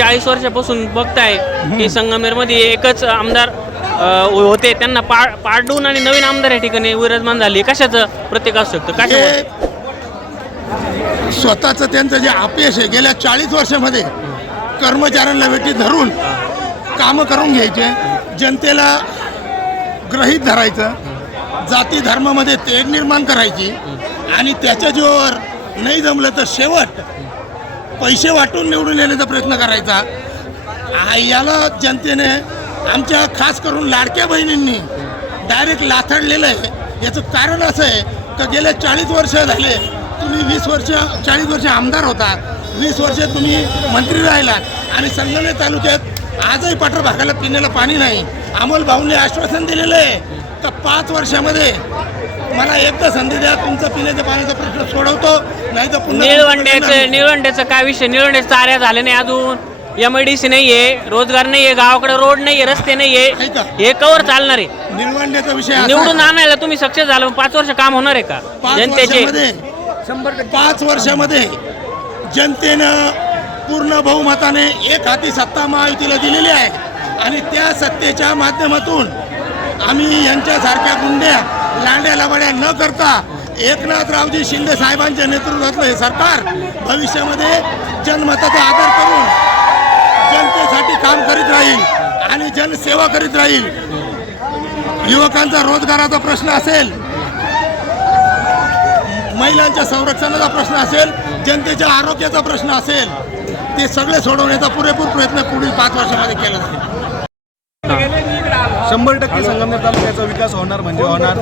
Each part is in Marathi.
चाळीस वर्षापासून बघताय की संगमेरमध्ये एकच आमदार होते. त्यांना पा पाडून आणि नवीन आमदार या ठिकाणी विराजमान झाले. कशाचं प्रत्येक असू शकतं? हे स्वतःचं त्यांचं जे अपयश आहे गेल्या चाळीस वर्षामध्ये कर्मचाऱ्यांना वेटी धरून कामं करून घ्यायचे जनतेला ग्रहित धरायचं जाती धर्मामध्ये तेढ निर्माण करायची आणि त्याच्या जोर नाही जमलं तर शेवट पैसे वाटून निवडून येण्याचा प्रयत्न करायचा. याला जनतेने आमच्या खास करून लाडक्या बहिणींनी डायरेक्ट लाथडलेलं आहे. याचं कारण असं आहे का गेल्या चाळीस वर्ष झाले तुम्ही वीस वर्ष चाळीस वर्ष आमदार होता. वीस वर्ष तुम्ही मंत्री राहिलात आणि संगमनेर तालुक्यात आजही पाठर भागाला पिण्याला पाणी नाही. अमोल भाऊने आश्वासन दिलेलं आहे का पाच वर्षामध्ये मला एकदा संधी द्या तुमचा पिण्याच्या पाण्याचा प्रश्न सोडवतो नाही तर पुन्हा निळवंड्याचं निळवंड्याचं काय विषय? निळवंड्याचं चाऱ्या झाले नाही अजून. एम आय डी सी नाहीये रोजगार नाहीये गावाकडे रोड नाहीये रस्ते नाहीये. ऐका. हे कवर चालणार. आहे निळवंड्याचा विषय असा निवडून आहे. आणायला तुम्ही सक्सेस झालं मग पाच वर्ष काम होणार आहे का? पाच जनतेचे वर्षामध्ये पाच वर्षामध्ये जनतेनं पूर्ण बहुमताने एक हाती सत्ता महायुतीला दिलेली आहे. आणि त्या सत्तेच्या माध्यमातून आम्ही यांच्यासारख्या गुंड्या लांड्या लबाड्या न करता एकनाथरावजी शिंदे साहेबांच्या नेतृत्वातलं हे सरकार भविष्यामध्ये जनमताचा आदर करून जनतेसाठी काम करीत राहील आणि जनसेवा करीत राहील. युवकांचा रोजगाराचा प्रश्न असेल महिलांच्या संरक्षणाचा प्रश्न असेल जनतेच्या आरोग्याचा प्रश्न असेल ते सगळे सोडवण्याचा पुरेपूर प्रयत्न पुढील पाच वर्षामध्ये केला जाईल. शंभर टक्के संगमनेर तालुक्याचा विकास होणार म्हणजे होणार.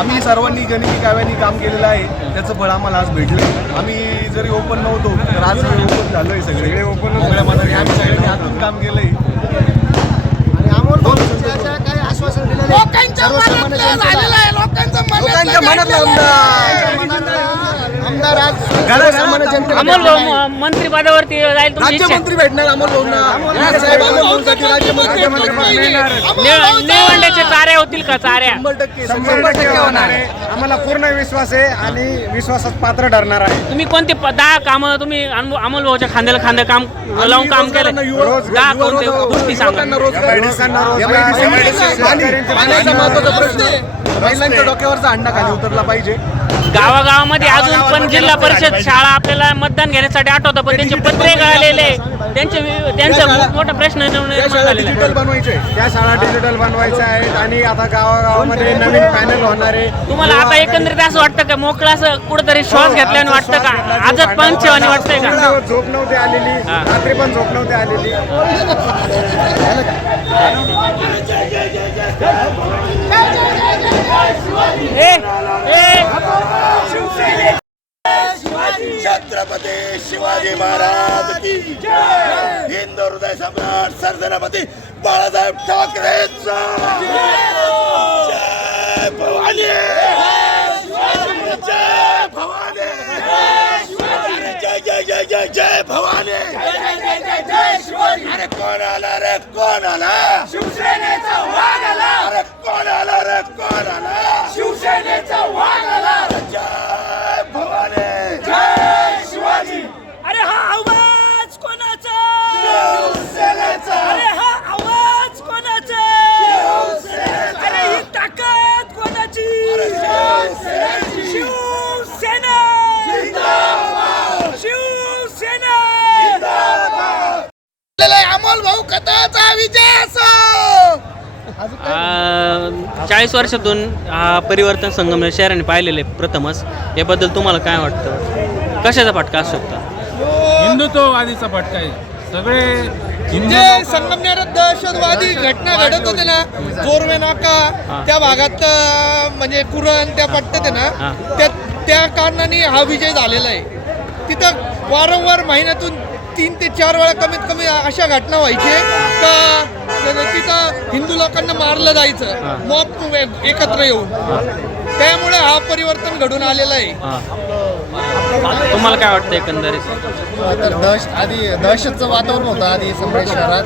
आम्ही सर्वांनी गणिती काव्यांनी काम केलेलं आहे. त्याचं फळ आम्हाला आज भेटलं आम्ही जरी ओपन नव्हतो तर आज ओपन झालोय सगळे. ओपन सगळ्या मनाने आम्ही सगळ्यांनी हातून काम केलंय. लोकांच्या मनातला आमदार अमोल भाऊ मंत्री पदावरती जाईल तुमची इच्छा. आहे? राज्यमंत्री भेटणार अमोल भाऊंना. या साहेब अमोल भाऊंसाठी राज्यमंत्री निळ- निळवंड्याच्या चाऱ्या होतील का चाऱ्या? शंभर टक्के शंभर टक्के होणार. आहे. आम्हाला पूर्ण विश्वास आहे आणि विश्वासात पात्र ठरणार आहे. तुम्ही कोणते प- दहा कामं तुम्ही अनु- अमोल भाऊच्या खांद्याला खांदा काम लावून काम केलं दहा कोणते गोष्टी सांगा. लोकांना रोजगार लोकांना रोजगार, MIDC, MIDC, पाणी शेतकऱ्यांचे पाण्याचा प्रश्न, महत्त्वाचा प्रश्न आहे. महिलांच्या डोक्यावरचा अंडा खाली उतरला पाहिजे. गावागावामध्ये अजून पण जिल्हा परिषद शाळा आपल्याला मतदान घेण्यासाठी आठवतं पण त्यांचे पत्रे गळालेले त्यांचे त्यांचा खूप मोठा प्रश्न निर्माण झालेला आहे. डिजिटल बनवायचे. त्या शाळा डिजिटल बनवायच्या आहेत आणि आता गावागावामध्ये नवीन पॅनल होणार आहे. तुम्हाला आता एकंदरीत असं वाटतं का? मोकळा असं कुठेतरी श्वास घेतल्याने वाटतं का? आजच पंचवानी वाटतंय का? झोप- झोप नव्हती आलेली. हा. रात्री पण झोप नव्हती आलेली. ए, ए, छत्रपती शिवाजी महाराज की हिंदू हृदय सम्राट सरसेनापती बाळासाहेब ठाकरे जय भवानी! जय भवानी! जय जय जय जय जय भवानी! अरे कोण आला रे? कोण आला शिवसेनेचा वाघ आला? अरे कोण आला रे? कोण आला शिवसेनेचा वाघ आला जय भवानी जय शिवाजी अरे हा आवाज कोणाचा शिवसेनेचा अरे हा आवाज कोणाचा अरे ही ताकद कोणाची शिवसेना शिवसेना अमोल भाऊ कथाचा विजय असो चाळीस वर्षातून हा परिवर्तन संगमनेर शहराने पाहिलेले प्रथमच. याबद्दल तुम्हाला काय वाटतं? कशाचा फटका असू शकतो? हिंदुत्ववादीचा फटका आहे. सगळे संगमनेरात दहशतवादी घटना घडत होते ना जोरवे नाका. त्या भागात म्हणजे कुरण त्या पट्ट्यात आहे हा. ना त्या त्या कारणाने हा विजय झालेला आहे. तिथं वारंवार महिन्यातून तीन ते चार वेळा कमीत कमी अशा घटना व्हायचे का तिथं हिंदू लोकांना मारलं जायचं. मॉब एकत्र येऊन. त्यामुळे हा परिवर्तन घडून आलेला आहे. तुम्हाला काय वाटतं एकंदरीत? तर दहश आधी दहशतचं वातावरण होतं आधी संभाजी शहरात.